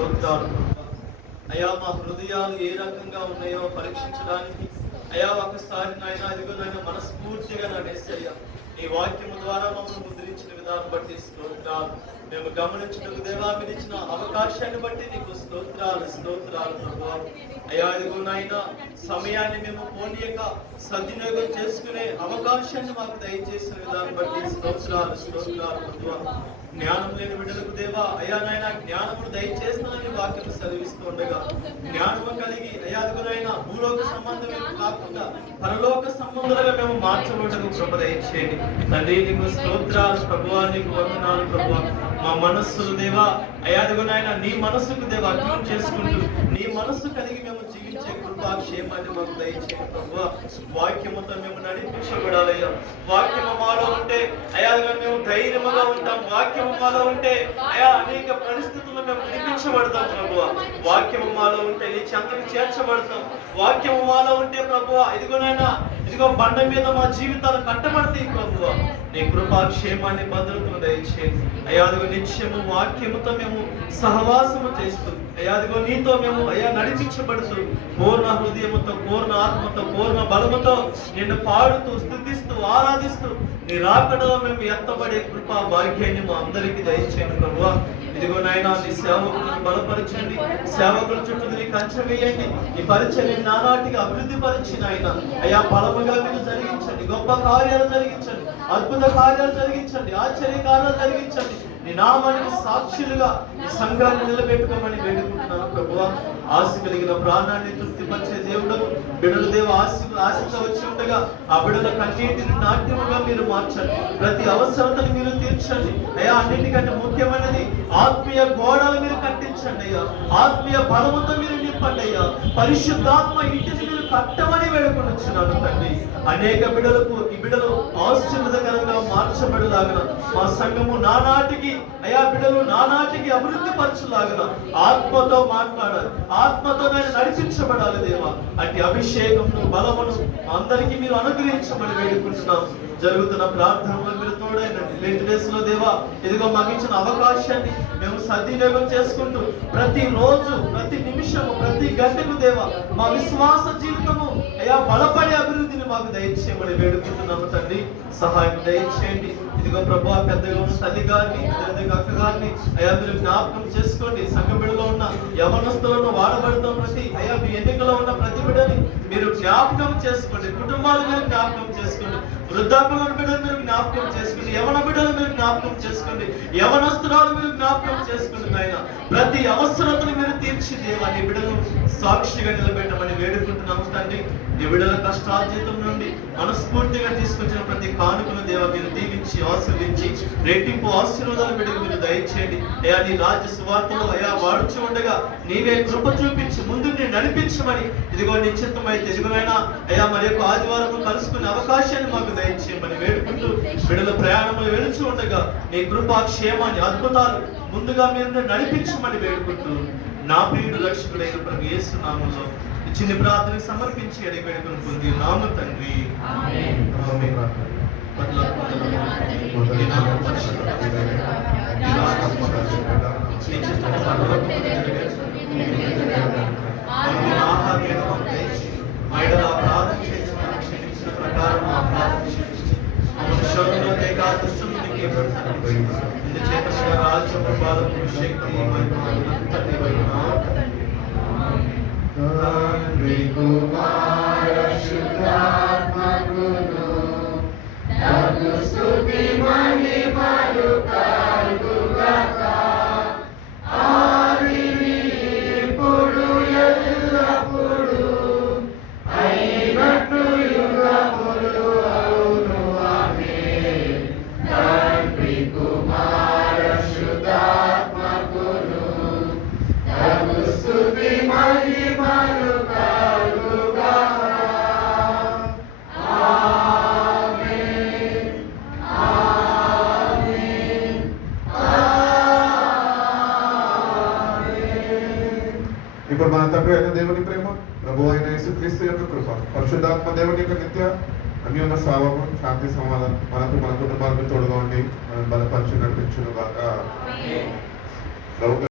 స్తోత్రాలు. అయా మా హృదయాలు ఏ రకంగా ఉన్నాయో పరీక్షించడానికి అయా ఒకసారి నాయన ఇదిగో నాయన మనస్ఫూర్తిగా నడిచేయ్యా నీ వాక్యము ద్వారా మమ్మల్ని ముద్రించిన విధానం బట్టి స్తోత్రాలు. మేము గమనించడానికి దేవా మీరు ఇచ్చిన అవకాశాన్ని బట్టి నీకు స్తోత్రాలు ప్రభువా. అయ్యా ఇదిగో నాయన సమయాన్ని మేము పోనీయక సద్వినియోగం చేసుకునే అవకాశాన్ని మాకు దయచేసిన విధానం బట్టి స్తోత్రాలు ప్రభువా. జ్ఞానం లేని బిడ్డలకు దేవా అయ్యా నాయన జ్ఞానమును దయచేస్తానని వాక్యం చదివిస్తూ ఉండగా జ్ఞానము కలిగి అయ్యా అదుగునైనా భూలోక సంబంధమే కాకుండా పరలోక సంబంధాలుగా మేము మార్చబడటకు కృప దయచేయండి తండ్రి. నీకు స్తోత్రాలు ప్రభువా, నీకు వందనాలు ప్రభువా. మా మనస్సులు దేవా అయ్యా అదుగునైనా నీ మనస్సుకు దేవా ట్యూన్ చేసుకుంటూ నీ మనస్సు కలిగి మేము జీవించే కృపా క్షేమాన్ని మాకు దయచేయండి ప్రభువా. వాక్యముతో మేము నడిపించబడాలయ్యా. వాక్యము మాలో ఉంటే అయ్యా మేము ధైర్యముగా ఉంటాం. వాక్యము మాలో ఉంటే అయా అనేక పరిస్థితుల్లో మేము వినిపించబడతాం ప్రభువా. వాక్యము మాలో ఉంటే నీ చెంతకు చేర్చబడతాం. వాక్యము మాలో ఉంటే ప్రభువా ఇదిగోనైనా ఇదిగో బండ మీద మా జీవితాలు కట్టబడతాయి ప్రభువా. నీ కృపా క్షేమాన్ని భద్రతను దయచేయండి అయ్యా. అదిగో నిత్యము వాక్యముతో మేము సహవాసము చేస్తూ అయ్యా అదిగో నీతో మేము అయ్యా నడిపించబడుతూ పూర్ణ హృదయముతో పూర్ణ ఆత్మతో పూర్ణ బలముతో నిన్ను పాడుతూ స్తుతిస్తూ ఆరాధిస్తూ నీ రాకడలో మేము ఎత్తబడే కృపా భాగ్యాన్ని మా అందరికీ దయచేయండి ప్రభువా. ఇదిగో నాయనా నీ సేవకులను బలపరచండి. సేవకుల చుట్టూ నీ కంచె వేయండి. ఈ పరిచయం నానాటికి అభివృద్ధి పరిచిన ఆయన అయ్యా బలముగా మీరు జరిగించండి. గొప్ప కార్యాలు జరిగించండి. అద్భుత కార్యాలు జరిగించండి. ఆశ్చర్య కార్యాలు జరిగించండి. నీ నామానికి సాక్షులుగా ఈ సంఘాన్ని నిలబెట్టుకోమని వేడుకుంటున్నాను ప్రభువా. ఆశ కలిగిన ప్రాణాన్ని తృప్తిపరిచే దేవుడు బిడల దేవ ఆశతో వచ్చి ఉండగా ఆ బిడల కన్నీటిని నాట్యముగా మీరు మార్చండి. ప్రతి అవసరతను మీరు తీర్చండి అయ్యా. అన్నిటికంటే ముఖ్యమైనది ఆత్మీయ గోడలు మీరు కట్టించండి అయ్యా. ఆత్మీయ బలముతో మీరు నింపండి అయ్యా. పరిశుద్ధాత్మ ఇంటిని మీరు కట్టమని వేడుకొనిచున్నాను తండ్రి. అనేక బిడలకు ఈ బిడలు ఆశీర్వాదకరంగా మార్చబడలాగన మా సంఘము నానాటికి అయా బిడలు నానాటికి అభివృద్ధి పరచులాగన ఆత్మతో మాట్లాడాలి. ఆత్మతో నేను నడిపించబడాలి దేవా. అట్టి అభిషేకమును బలమును అందరికీ మీరు అనుగ్రహించమని వేడుకుంటున్నాం. జరుగుతున్న ప్రార్థనలో మీరు తోడైనండి. లేట్ డేస్ లో దేవా ఇదిగో మాకు ఇచ్చిన అవకాశాన్ని మేము సద్వినియోగం చేసుకుంటూ ప్రతి రోజు ప్రతి నిమిషము ప్రతి గంటకు దేవా మా విశ్వాస జీవితము అయ్యా బలపడే అభివృద్ధిని మాకు దయచేయమని వేడుకుంటున్నాము తండ్రి. సహాయం దయచేయండి. ఇదిగో ప్రభా పెద్దగా ఉన్న తల్లి గారిని అక్క గారిని అయ్యా మీరు జ్ఞాపకం చేసుకోండి. సంఘ బిడ్డలో ఉన్న యవనస్తులను వాడబడతాం ప్రతి అయ్యా మీ ఎన్నికలో ఉన్న ప్రతి బిడ్డని మీరు జ్ఞాపకం చేసుకోండి. కుటుంబాలు మీరు జ్ఞాపకం చేసుకోండి. వృద్ధాప్యుల బిడ్డలు మీరు జ్ఞాపకం చేసుకోండి. యవన బిడ్డలు మీరు జ్ఞాపకం చేసుకోండి. యవనస్తురాలు మీరు జ్ఞాపకం చేసుకోండి నాయన. ప్రతి అవసరతను మీరు తీర్చి దేవా నీ బిడ్డను సాక్షిగా నిలబెట్టమని వేడుకుంటున్నాము తండ్రి. నీ బిడ్డల కష్టార్జితం నుండి మనస్ఫూర్తిగా తీసుకొచ్చిన ప్రతి కానుకను దేవా మీరు దీవించి ఆశీర్వించి రెట్టింపు ఆశీర్వాదాలు బిడ్డకు మీరు దయచేయండి అయ్యా. నీ రాజ్య సువార్తలో అయ్యా వాడుచు ఉండగా నీవే కృప చూపించి ముందు నడిపించమని ఇదిగో నీ చిత్తమైతే ఇదిగోనైనా అయ్యా మరి యొక్క ఆదివారం కలుసుకునే అవకాశాన్ని మాకు దయచేయమని వేడుకుంటూ బిడ్డల ప్రయాణములు వెళుచు ఉండగా నీ కృపా క్షేమాన్ని అద్భుతాలు ముందుగా మీరు నడిపించమని వేడుకుంటూ నా ప్రియుడు రక్షకుడైన ప్రభు యేసు నామములో చిన్న ప్రార్థనకు సమర్పించి అడిగి వేడుకొని పొంది నామ తండ్రి ఆమేన్. ఇప్పుడు మన తండ్రి అయిన దేవుని ప్రేమ ప్రభు అయిన యేసుక్రీస్తు యొక్క కృప పరిశుద్ధాత్మ దేవుని యొక్క నిత్య అన్యోన్య స్వాభావం శాంతి సమాధానం మనకు మన కుటుంబాలకు తోడుగా ఉండి మనం బలపరిచి నడిపించును గాక.